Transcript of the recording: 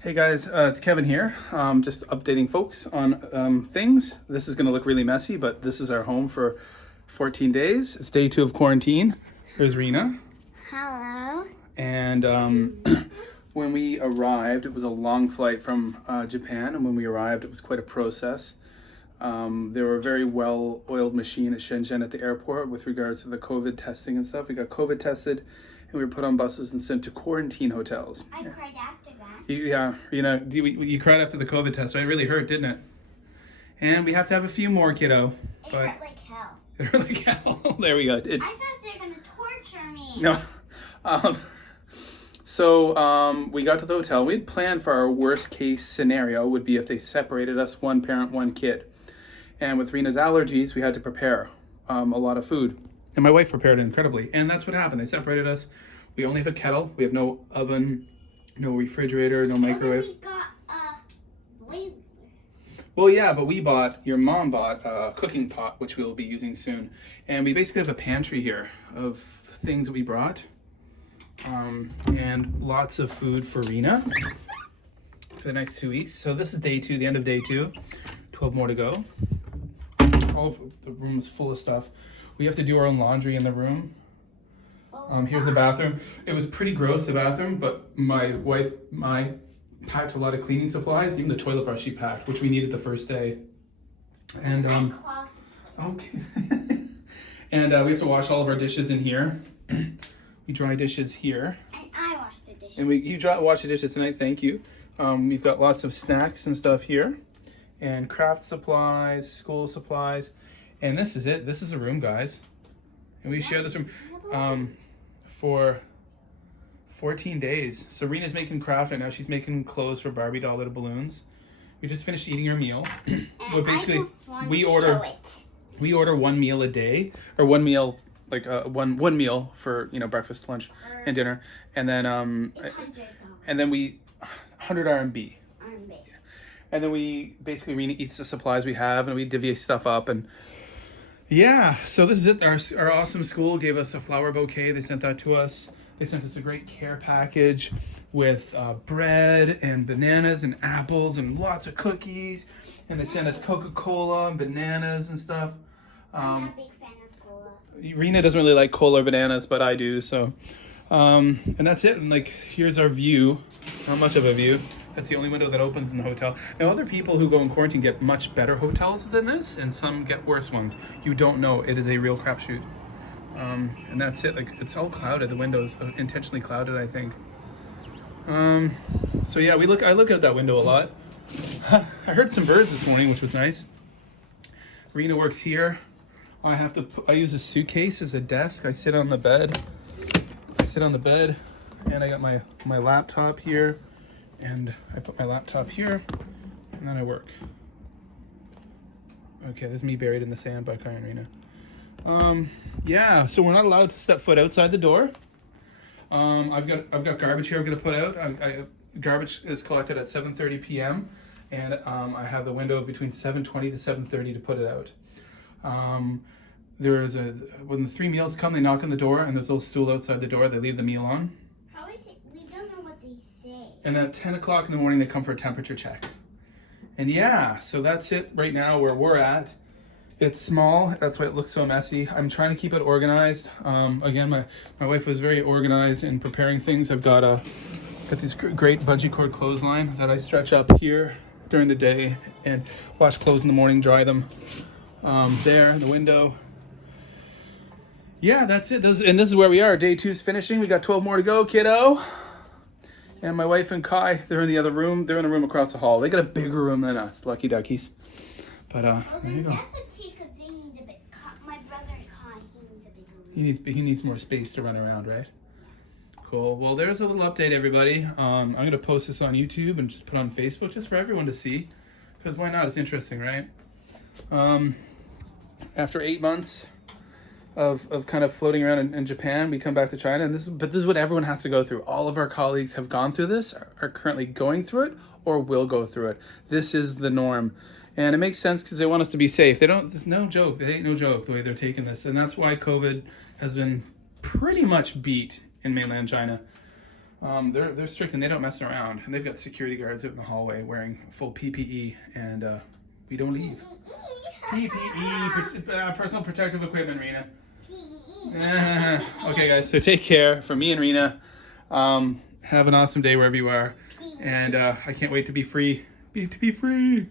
Hey guys, it's Kevin here. Just updating folks on things. This is going to look really messy, but this is our home for 14 days. It's day 2 of quarantine. There's Rena. Hello. And when we arrived, it was a long flight from Japan. And when we arrived, it was quite a process. They were a very well-oiled machine at Shenzhen at the airport with regards to the COVID testing and stuff. We got COVID tested and we were put on buses and sent to quarantine hotels. I cried after that. Yeah, you cried after the COVID test, right? It really hurt, didn't it? And we have to have a few more, kiddo. It hurt like hell. It hurt like hell. There we go. I thought they were going to torture me. No. We got to the hotel. We had planned for our worst case scenario would be if they separated us, one parent, one kid. And with Rena's allergies, we had to prepare a lot of food. And my wife prepared it incredibly. And that's what happened. They separated us. We only have a kettle. We have no oven, no refrigerator, no microwave. We got Well, yeah, but your mom bought a cooking pot, which we'll be using soon. And we basically have a pantry here of things that we brought. And lots of food for Rena for the next 2 weeks. So this is day 2, the end of day 2. 12 more to go. All of the room is full of stuff. We have to do our own laundry in the room. Here's the bathroom. It was pretty gross, the bathroom, but my wife packed a lot of cleaning supplies, even the toilet brush she packed, which we needed the first day. And okay. And we have to wash all of our dishes in here. We dry dishes here. And I wash the dishes. And you wash the dishes tonight, thank you. We've got lots of snacks and stuff here. And craft supplies, school supplies. And this is it. This is a room, guys. And we share this room for 14 days. So Rena's making craft right now. She's making clothes for Barbie doll little balloons. We just finished eating our meal. But basically, we order one meal a day, or one meal, like one meal for breakfast, lunch, and dinner, and then we 100 RMB. And then we basically Rena eats the supplies we have, and we divvy stuff up, and yeah. So this is it. Our awesome school gave us a flower bouquet. They sent that to us. They sent us a great care package with bread and bananas and apples and lots of cookies. And they sent us Coca-Cola and bananas and stuff. I'm not a big fan of cola. Rena doesn't really like cola or bananas, but I do. So, and that's it. And here's our view. Not much of a view. That's the only window that opens in the hotel. Now, other people who go in quarantine get much better hotels than this, and some get worse ones. You don't know. It is a real crapshoot. And that's it. It's all clouded. The windows are intentionally clouded, I think. So yeah, I look out that window a lot. I heard some birds this morning, which was nice. Rena works here. I use a suitcase as a desk. I sit on the bed. And I got my laptop here. And I put my laptop here, and then I work. Okay, there's me buried in the sand by Kai and Rena. Yeah, so we're not allowed to step foot outside the door. I've got garbage here I'm gonna put out. Garbage is collected at 7:30 p.m. and I have the window between 7:20 to 7:30 to put it out. When the 3 meals come, they knock on the door, and there's a little stool outside the door. They leave the meal on. And then at 10 o'clock in the morning, they come for a temperature check. And yeah, so that's it right now where we're at. It's small. That's why it looks so messy. I'm trying to keep it organized. Again, my wife was very organized in preparing things. I've got this great bungee cord clothesline that I stretch up here during the day and wash clothes in the morning, dry them there in the window. Yeah, that's it. This is where we are. Day 2's finishing. We got 12 more to go, kiddo. And my wife and Kai, they're in the other room. They're in the room across the hall. They got a bigger room than us, lucky duckies. But there you go. That's okay, because they need a bit. My brother Kai, he needs a bigger room. He needs more space to run around, right? Cool. Well, there's a little update, everybody. I'm gonna post this on YouTube and just put it on Facebook, just for everyone to see, because why not? It's interesting, right? After 8 months of kind of floating around in Japan, we come back to China, and this is what everyone has to go through. All of our colleagues have gone through this, are currently going through it, or will go through it. This is the norm. And it makes sense because they want us to be safe. There's no joke. It ain't no joke the way they're taking this. And that's why COVID has been pretty much beat in mainland China. They're strict and they don't mess around. And they've got security guards out in the hallway wearing full PPE, and we don't leave. PPE, personal protective equipment, Rena. Okay, guys. So take care. From me and Rena. Have an awesome day wherever you are, and I can't wait to be free. To be free.